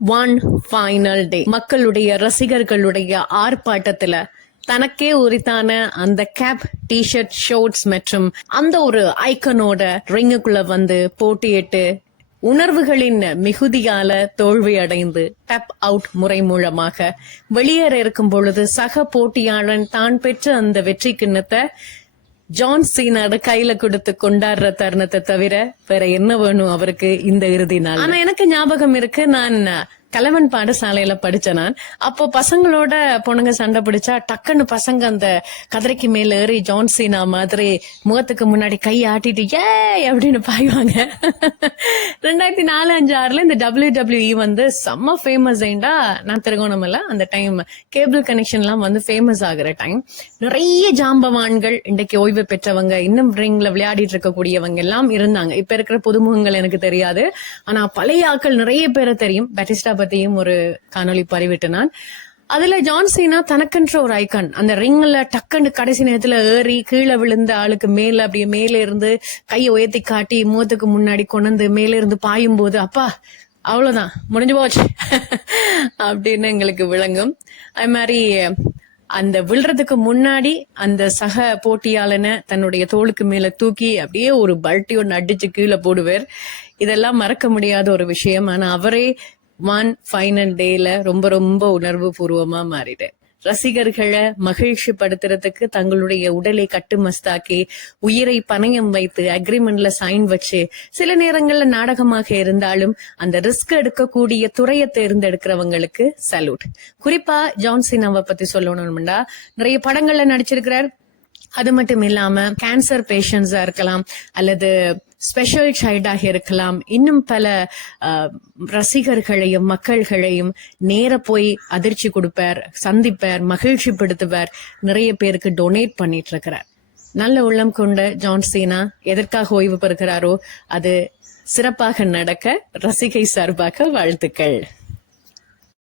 One final டே மக்களுடைய ரசிகர்களுடைய ஆர்ப்பாட்டத்துல தனக்கே உரித்தான அந்த கேப், டிஷர்ட், ஷோர்ட்ஸ் மற்றும் அந்த ஒரு ஐக்கனோட ரிங்குக்குள்ள வந்து போட்டியிட்டு உணர்வுகளின் மிகுதியால தோல்வி அடைந்து டப் அவுட் முறை மூலமாக வெளியேற இருக்கும் பொழுது சக போட்டியாளன் தான் பெற்ற அந்த வெற்றி கிண்ணத்தை ஜான் சீனாட கையில கொடுத்து கொண்டாடுற தருணத்தை தவிர வேற என்ன வேணும் அவருக்கு இந்த இறுதி நாள். ஆனா எனக்கு ஞாபகம் இருக்கு, நான் கலவன் பாடசாலையில படிச்சேன். நான் அப்போ பசங்களோட பொண்ணுங்க சண்டை பிடிச்சா டக்குன்னு பசங்க அந்த கதிரைக்கு மேல ஏறி ஜான் சீனா மாதிரி முகத்துக்கு முன்னாடி கை ஆட்டிட்டு ஏ அப்படின்னு பாய்வாங்க. 2004-5-6 இந்த WWE வந்து செம்ம ஃபேமஸ் ஆயிண்டா. நான் திருகோணமல்ல அந்த டைம் கேபிள் கனெக்ஷன் எல்லாம் வந்து ஃபேமஸ் ஆகுற டைம். நிறைய ஜாம்பவான்கள், இன்றைக்கு ஓய்வு பெற்றவங்க, இன்னும் ரிங்ல விளையாடிட்டு இருக்கக்கூடியவங்க எல்லாம் இருந்தாங்க. இப்ப இருக்கிற புதுமுகங்கள் எனக்கு தெரியாது, ஆனா பழைய ஆட்கள் நிறைய பேரை தெரியும். பேட்டிஸ்டா பத்தியும் ஒரு காணொலி பதிவிட்டு நான். அதுல ஜான் சீனா தனக்கென்ற ஒரு ஐக்கான் அந்த ரிங்ல டக்குன்னு கடைசி நேரத்துல ஏறி கீழே விழுந்த ஆளுக்கு மேல அப்படியே மேல இருந்து கையை உயர்த்தி காட்டி முகத்துக்கு முன்னாடி கொண்டு மேல இருந்து பாயும் போது அப்பா அவ்வளவுதான் முடிஞ்சு போச்சு அப்படின்னு எங்களுக்கு விளங்கும். அது மாதிரி அந்த விழுறதுக்கு முன்னாடி அந்த சக போட்டியாளனை தன்னுடைய தோளுக்கு மேல தூக்கி அப்படியே ஒரு பல்ட்டி ஒன்னு அடிச்சு கீழே போடுவார். இதெல்லாம் மறக்க முடியாத ஒரு விஷயம். ஆனா அவரே ஒன் ஃபைனல் டேல ரொம்ப ரொம்ப உணர்வு பூர்வமா மாறிடு. ரசிகர்களை மகிழ்ச்சி படுத்துறதுக்கு தங்களுடைய உடலை கட்டுமஸ்தாக்கி உயிரை பணயம் வைத்து அக்ரிமெண்ட்ல சைன் வச்சு சில நேரங்கள்ல நாடகமாக இருந்தாலும் அந்த ரிஸ்க் எடுக்கக்கூடிய துறையை தேர்ந்தெடுக்கிறவங்களுக்கு சல்யூட். குறிப்பா ஜான் சீனாவை பத்தி சொல்லணும்னா நிறைய படங்கள்ல நடிச்சிருக்கிறார். அது மட்டும் இல்லாம கேன்சர் பேஷண்ட்ஸா இருக்கலாம் அல்லது ஸ்பெஷல் சைல்டாக இருக்கலாம், இன்னும் பல ரசிகர்களையும் மக்கள்களையும் நேர போய் அதிர்ச்சி கொடுப்பார், சந்திப்பார், மகிழ்ச்சி படுத்துவார், நிறைய பேருக்கு டொனேட் பண்ணிட்டு இருக்கிறார். நல்ல உள்ளம் கொண்ட ஜான் சீனா எதற்காக ஓய்வு பெறுகிறாரோ அது சிறப்பாக நடக்க ரசிகை சார்பாக வாழ்த்துக்கள்.